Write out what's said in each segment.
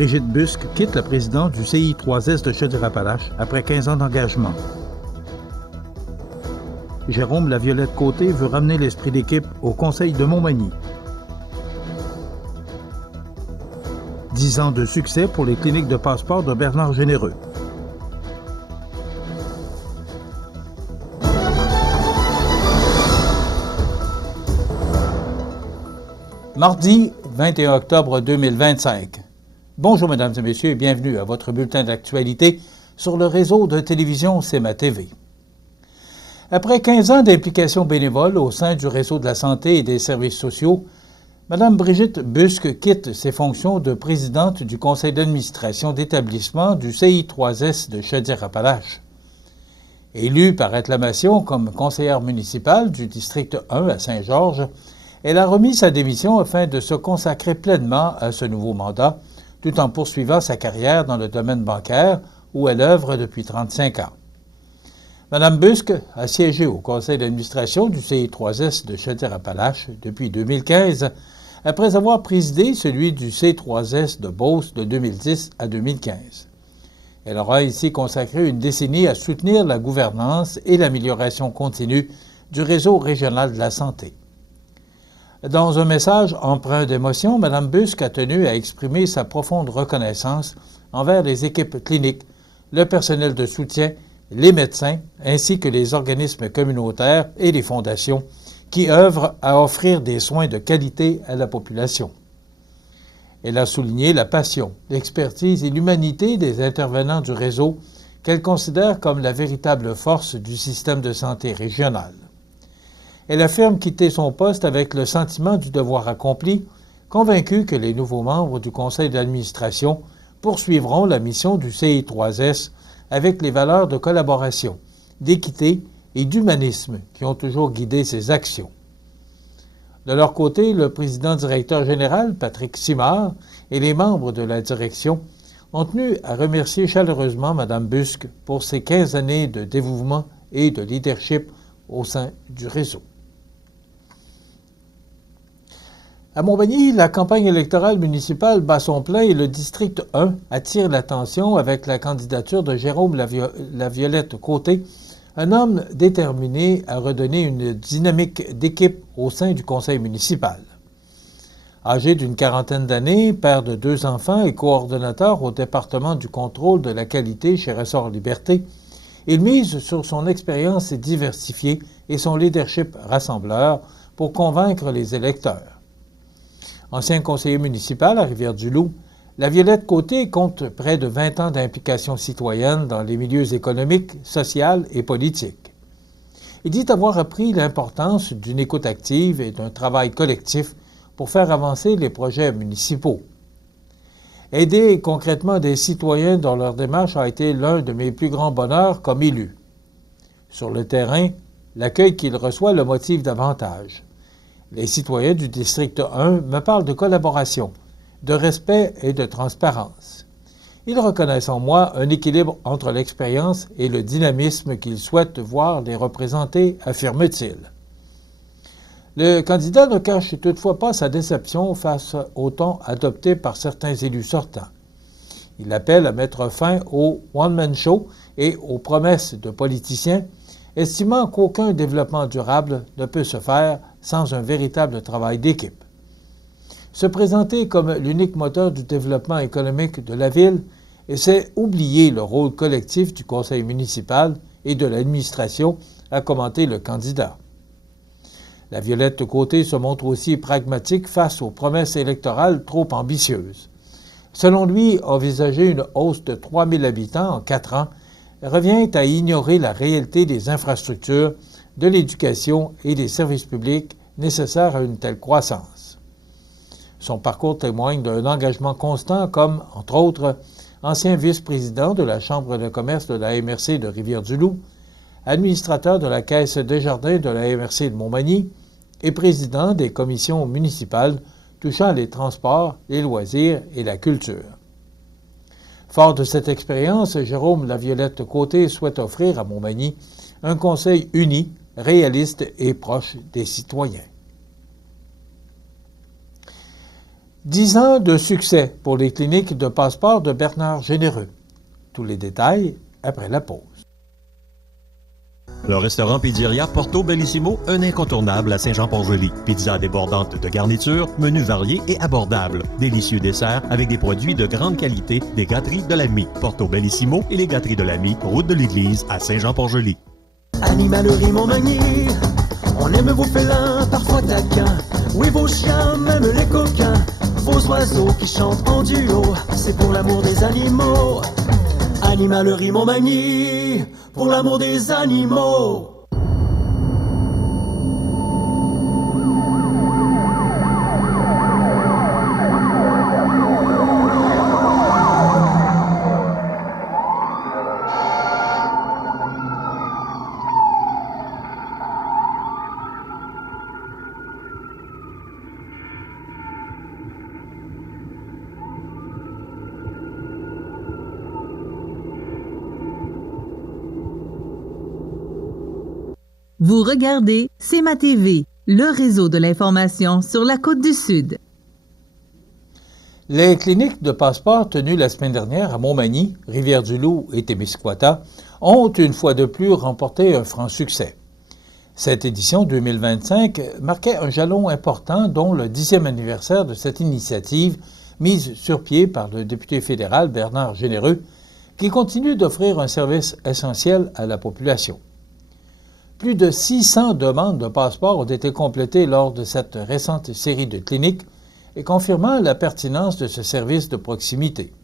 Brigitte Busque quitte la présidence du CI3S de Chaudière-Appalaches après 15 ans d'engagement. Jérôme Laviolette-Côté veut ramener l'esprit d'équipe au conseil de Montmagny. 10 ans de succès pour les cliniques de passeport de Bernard Généreux. Mardi 21 octobre 2025. Bonjour mesdames et messieurs et bienvenue à votre bulletin d'actualité sur le réseau de télévision CMA TV. Après 15 ans d'implication bénévole au sein du réseau de la santé et des services sociaux, Mme Brigitte Busque quitte ses fonctions de présidente du conseil d'administration d'établissement du CI3S de Chaudière-Appalaches. Élue par acclamation comme conseillère municipale du district 1 à Saint-Georges, elle a remis sa démission afin de se consacrer pleinement à ce nouveau mandat, tout en poursuivant sa carrière dans le domaine bancaire où elle œuvre depuis 35 ans. Mme Busque a siégé au conseil d'administration du CI3S de Chaudière-Appalaches depuis 2015, après avoir présidé celui du C3S de Beauce de 2010 à 2015. Elle aura ici consacré une décennie à soutenir la gouvernance et l'amélioration continue du réseau régional de la santé. Dans un message empreint d'émotion, Mme Busque a tenu à exprimer sa profonde reconnaissance envers les équipes cliniques, le personnel de soutien, les médecins, ainsi que les organismes communautaires et les fondations qui œuvrent à offrir des soins de qualité à la population. Elle a souligné la passion, l'expertise et l'humanité des intervenants du réseau qu'elle considère comme la véritable force du système de santé régional. Elle affirme quitter son poste avec le sentiment du devoir accompli, convaincue que les nouveaux membres du conseil d'administration poursuivront la mission du CI3S avec les valeurs de collaboration, d'équité et d'humanisme qui ont toujours guidé ses actions. De leur côté, le président-directeur général, Patrick Simard, et les membres de la direction ont tenu à remercier chaleureusement Mme Busque pour ses 15 années de dévouement et de leadership au sein du réseau. À Montmagny, la campagne électorale municipale bat son plein et le district 1 attire l'attention avec la candidature de Jérôme Laviolette-Côté, un homme déterminé à redonner une dynamique d'équipe au sein du conseil municipal. Âgé d'une quarantaine d'années, père de 2 enfants et coordonnateur au département du contrôle de la qualité chez Ressort Liberté, il mise sur son expérience diversifiée et son leadership rassembleur pour convaincre les électeurs. Ancien conseiller municipal à Rivière-du-Loup, Laviolette-Côté compte près de 20 ans d'implication citoyenne dans les milieux économiques, sociaux et politiques. Il dit avoir appris l'importance d'une écoute active et d'un travail collectif pour faire avancer les projets municipaux. Aider concrètement des citoyens dans leur démarche a été l'un de mes plus grands bonheurs comme élu. Sur le terrain, l'accueil qu'il reçoit le motive davantage. Les citoyens du district 1 me parlent de collaboration, de respect et de transparence. Ils reconnaissent en moi un équilibre entre l'expérience et le dynamisme qu'ils souhaitent voir les représenter, affirme-t-il. Le candidat ne cache toutefois pas sa déception face au ton adopté par certains élus sortants. Il appelle à mettre fin au one-man show et aux promesses de politiciens, estimant qu'aucun développement durable ne peut se faire sans un véritable travail d'équipe. Se présenter comme l'unique moteur du développement économique de la ville, c'est oublier le rôle collectif du conseil municipal et de l'administration, a commenté le candidat. Laviolette-Côté se montre aussi pragmatique face aux promesses électorales trop ambitieuses. Selon lui, envisager une hausse de 3 000 habitants en 4 ans revient à ignorer la réalité des infrastructures, de l'éducation et des services publics nécessaires à une telle croissance. Son parcours témoigne d'un engagement constant comme, entre autres, ancien vice-président de la Chambre de commerce de la MRC de Rivière-du-Loup, administrateur de la Caisse Desjardins de la MRC de Montmagny et président des commissions municipales touchant les transports, les loisirs et la culture. Fort de cette expérience, Jérôme Laviolette-Côté souhaite offrir à Montmagny un conseil uni, réaliste et proche des citoyens. 10 ans de succès pour les cliniques de passeport de Bernard Généreux. Tous les détails après la pause. Le restaurant Pizzeria Porto Bellissimo, un incontournable à Saint-Jean-Port-Joli. Pizza débordante de garnitures, menus variés et abordables. Délicieux desserts avec des produits de grande qualité des gâteries de l'Ami. Porto Bellissimo et les gâteries de l'Ami, route de l'église à Saint-Jean-Port-Joli. Animalerie Montmagny, on aime vos félins, parfois taquins. Oui, vos chiens, même les coquins. Vos oiseaux qui chantent en duo, c'est pour l'amour des animaux. Animalerie Montmagny, pour l'amour des animaux. Vous regardez CEMA TV, le réseau de l'information sur la Côte-du-Sud. Les cliniques de passeport tenues la semaine dernière à Montmagny, Rivière-du-Loup et Témiscouata ont une fois de plus remporté un franc succès. Cette édition 2025 marquait un jalon important dont le 10e anniversaire de cette initiative mise sur pied par le député fédéral Bernard Généreux, qui continue d'offrir un service essentiel à la population. Plus de 600 demandes de passeport ont été complétées lors de cette récente série de cliniques, et confirmant la pertinence de ce service de proximité.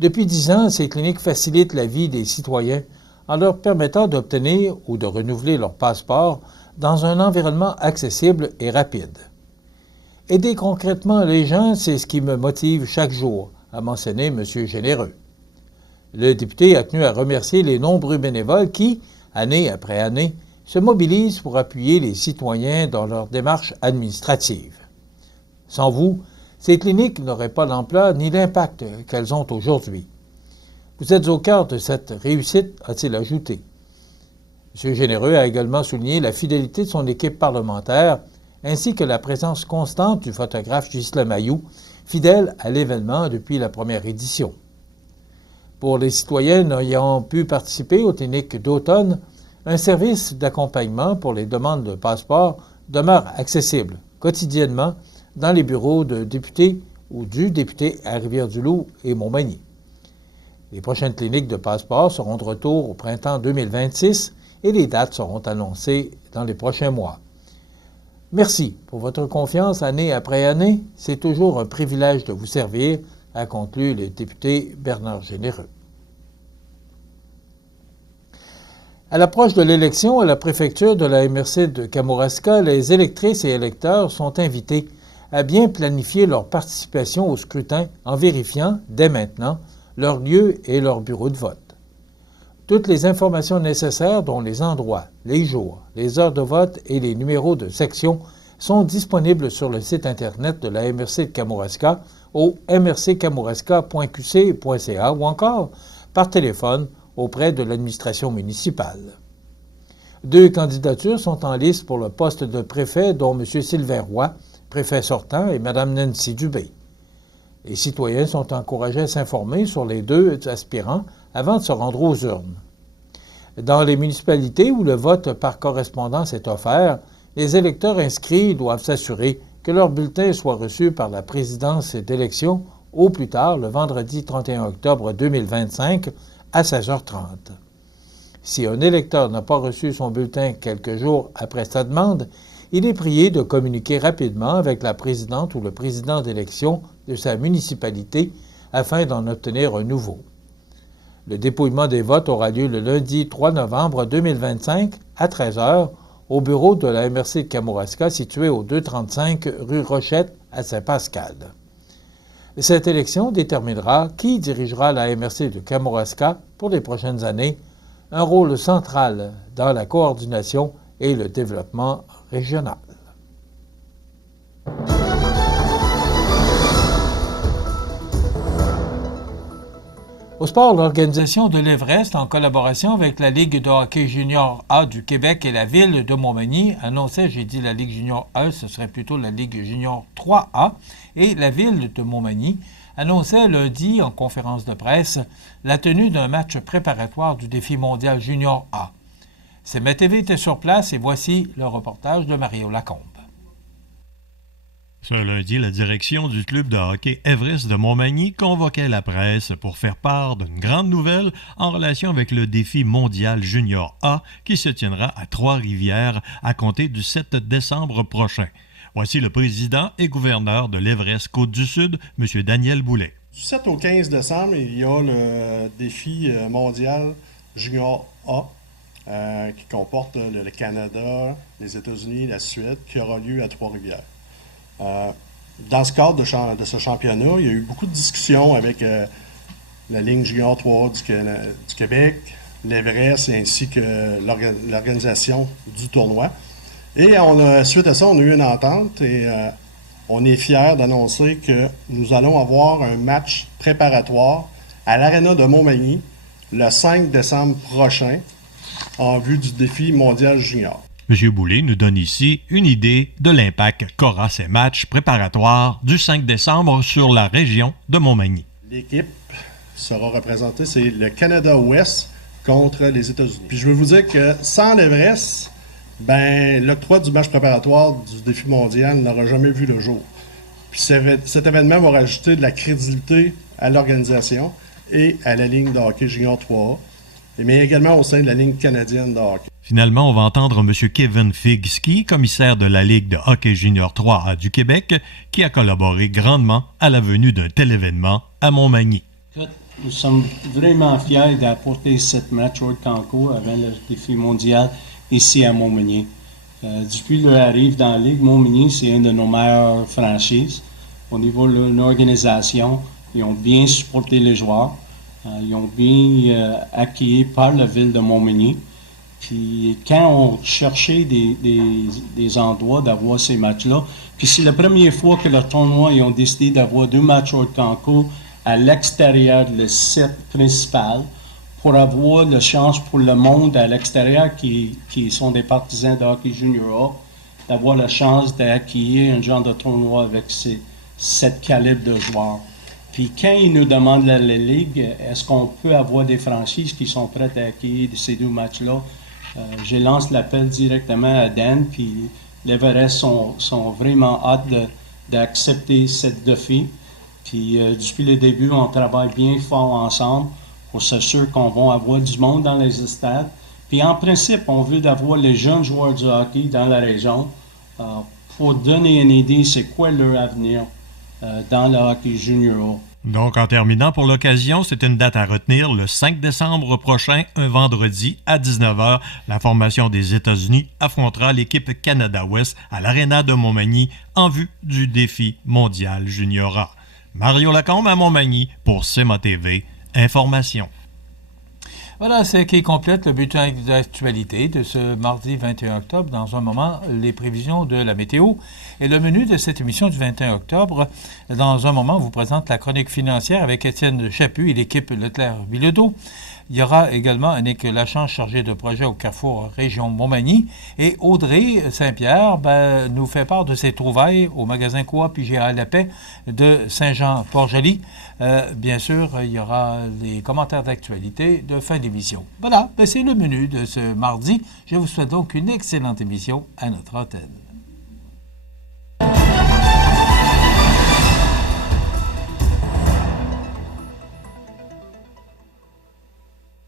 Depuis 10 ans, ces cliniques facilitent la vie des citoyens en leur permettant d'obtenir ou de renouveler leur passeport dans un environnement accessible et rapide. Aider concrètement les gens, c'est ce qui me motive chaque jour, a mentionné M. Généreux. Le député a tenu à remercier les nombreux bénévoles qui, année après année, se mobilisent pour appuyer les citoyens dans leur démarche administrative. Sans vous, ces cliniques n'auraient pas l'ampleur ni l'impact qu'elles ont aujourd'hui. Vous êtes au cœur de cette réussite, a-t-il ajouté. M. Généreux a également souligné la fidélité de son équipe parlementaire ainsi que la présence constante du photographe Ghislain Mailloux, fidèle à l'événement depuis la première édition. Pour les citoyens ayant pu participer aux cliniques d'automne, un service d'accompagnement pour les demandes de passeport demeure accessible quotidiennement dans les bureaux de députés ou du député à Rivière-du-Loup et Montmagny. Les prochaines cliniques de passeport seront de retour au printemps 2026 et les dates seront annoncées dans les prochains mois. Merci pour votre confiance année après année. C'est toujours un privilège de vous servir, a conclu le député Bernard Généreux. À l'approche de l'élection à la préfecture de la MRC de Kamouraska, les électrices et électeurs sont invités à bien planifier leur participation au scrutin en vérifiant, dès maintenant, leur lieu et leur bureau de vote. Toutes les informations nécessaires, dont les endroits, les jours, les heures de vote et les numéros de section, sont disponibles sur le site Internet de la MRC de Kamouraska au mrckamouraska.qc.ca ou encore par téléphone auprès de l'administration municipale. 2 candidatures sont en liste pour le poste de préfet, dont M. Sylvain Roy, préfet sortant, et Mme Nancy Dubé. Les citoyens sont encouragés à s'informer sur les 2 aspirants avant de se rendre aux urnes. Dans les municipalités où le vote par correspondance est offert, les électeurs inscrits doivent s'assurer que leur bulletin soit reçu par la présidence d'élection au plus tard le vendredi 31 octobre 2025 à 16h30. Si un électeur n'a pas reçu son bulletin quelques jours après sa demande, il est prié de communiquer rapidement avec la présidente ou le président d'élection de sa municipalité afin d'en obtenir un nouveau. Le dépouillement des votes aura lieu le lundi 3 novembre 2025 à 13h au bureau de la MRC de Kamouraska situé au 235 rue Rochette à Saint-Pascal. Cette élection déterminera qui dirigera la MRC de Kamouraska pour les prochaines années, un rôle central dans la coordination et le développement régional. Au sport, l'organisation de l'Everest, en collaboration avec la Ligue de hockey junior A du Québec et la ville de Montmagny, annonçait, j'ai dit la Ligue junior A, ce serait plutôt la Ligue junior 3A, et la ville de Montmagny annonçait lundi en conférence de presse la tenue d'un match préparatoire du défi mondial junior A. CMA-TV était sur place et voici le reportage de Mario Lacombe. Ce lundi, la direction du club de hockey Everest de Montmagny convoquait la presse pour faire part d'une grande nouvelle en relation avec le défi mondial junior A qui se tiendra à Trois-Rivières à compter du 7 décembre prochain. Voici le président et gouverneur de l'Everest Côte-du-Sud, M. Daniel Boulet. Du 7 au 15 décembre, il y a le défi mondial junior A qui comporte le Canada, les États-Unis, la Suède, qui aura lieu à Trois-Rivières. Dans ce cadre de ce championnat, il y a eu beaucoup de discussions avec la Ligue junior 3 du Québec, l'Everest ainsi que l'organisation du tournoi. Et suite à ça, on a eu une entente et on est fiers d'annoncer que nous allons avoir un match préparatoire à l'Arena de Montmagny le 5 décembre prochain en vue du défi mondial junior. M. Boulet nous donne ici une idée de l'impact qu'aura ces matchs préparatoires du 5 décembre sur la région de Montmagny. L'équipe sera représentée, c'est le Canada-Ouest contre les États-Unis. Puis je veux vous dire que sans l'Everest, l'octroi du match préparatoire du défi mondial n'aura jamais vu le jour. Puis cet événement va rajouter de la crédibilité à l'organisation et à la ligne de hockey junior 3A, mais également au sein de la ligne canadienne de hockey. Finalement, on va entendre M. Kevin Figski, commissaire de la Ligue de hockey junior 3A du Québec, qui a collaboré grandement à la venue d'un tel événement à Montmagny. Nous sommes vraiment fiers d'apporter cette match World Concours avant le défi mondial ici à Montmagny. Depuis leur arrivée dans la Ligue, Montmagny, c'est une de nos meilleures franchises. Au niveau de l'organisation, ils ont bien supporté les joueurs. Ils ont bien accueilli par la ville de Montmagny. Puis quand on cherchait des endroits d'avoir ces matchs-là, puis c'est la première fois que le tournoi, ils ont décidé d'avoir 2 matchs au concours à l'extérieur du site principal pour avoir la chance pour le monde à l'extérieur qui sont des partisans de hockey junior A, d'avoir la chance d'accueillir un genre de tournoi avec cette calibre de joueurs. Puis quand ils nous demandent la Ligue, est-ce qu'on peut avoir des franchises qui sont prêtes à accueillir ces 2 matchs-là? Je lance l'appel directement à Dan, puis l'Everest sont vraiment hâte d'accepter cette défi. Puis depuis le début, on travaille bien fort ensemble pour s'assurer qu'on va avoir du monde dans les stades. Puis en principe, on veut avoir les jeunes joueurs du hockey dans la région pour donner une idée c'est quoi leur avenir dans le hockey junior. Donc, en terminant pour l'occasion, c'est une date à retenir, le 5 décembre prochain, un vendredi à 19h. La formation des États-Unis affrontera l'équipe Canada-Ouest à l'Arena de Montmagny en vue du défi mondial junior A. Mario Lacombe à Montmagny pour CMA-TV. Information. Voilà, c'est qui complète le bulletin d'actualité de ce mardi 21 octobre. Dans un moment, les prévisions de la météo et le menu de cette émission du 21 octobre. Dans un moment, on vous présente la chronique financière avec Étienne Chaput et l'équipe Leclerc-Bilodeau. Il y aura également Annick Lachance, chargée de projet au Carrefour Région Montmagny. Et Audrey Saint-Pierre nous fait part de ses trouvailles au magasin Coop IGA La Paix de Saint-Jean-Port-Joli. Bien sûr, il y aura les commentaires d'actualité de fin d'émission. Voilà, c'est le menu de ce mardi. Je vous souhaite donc une excellente émission à notre antenne.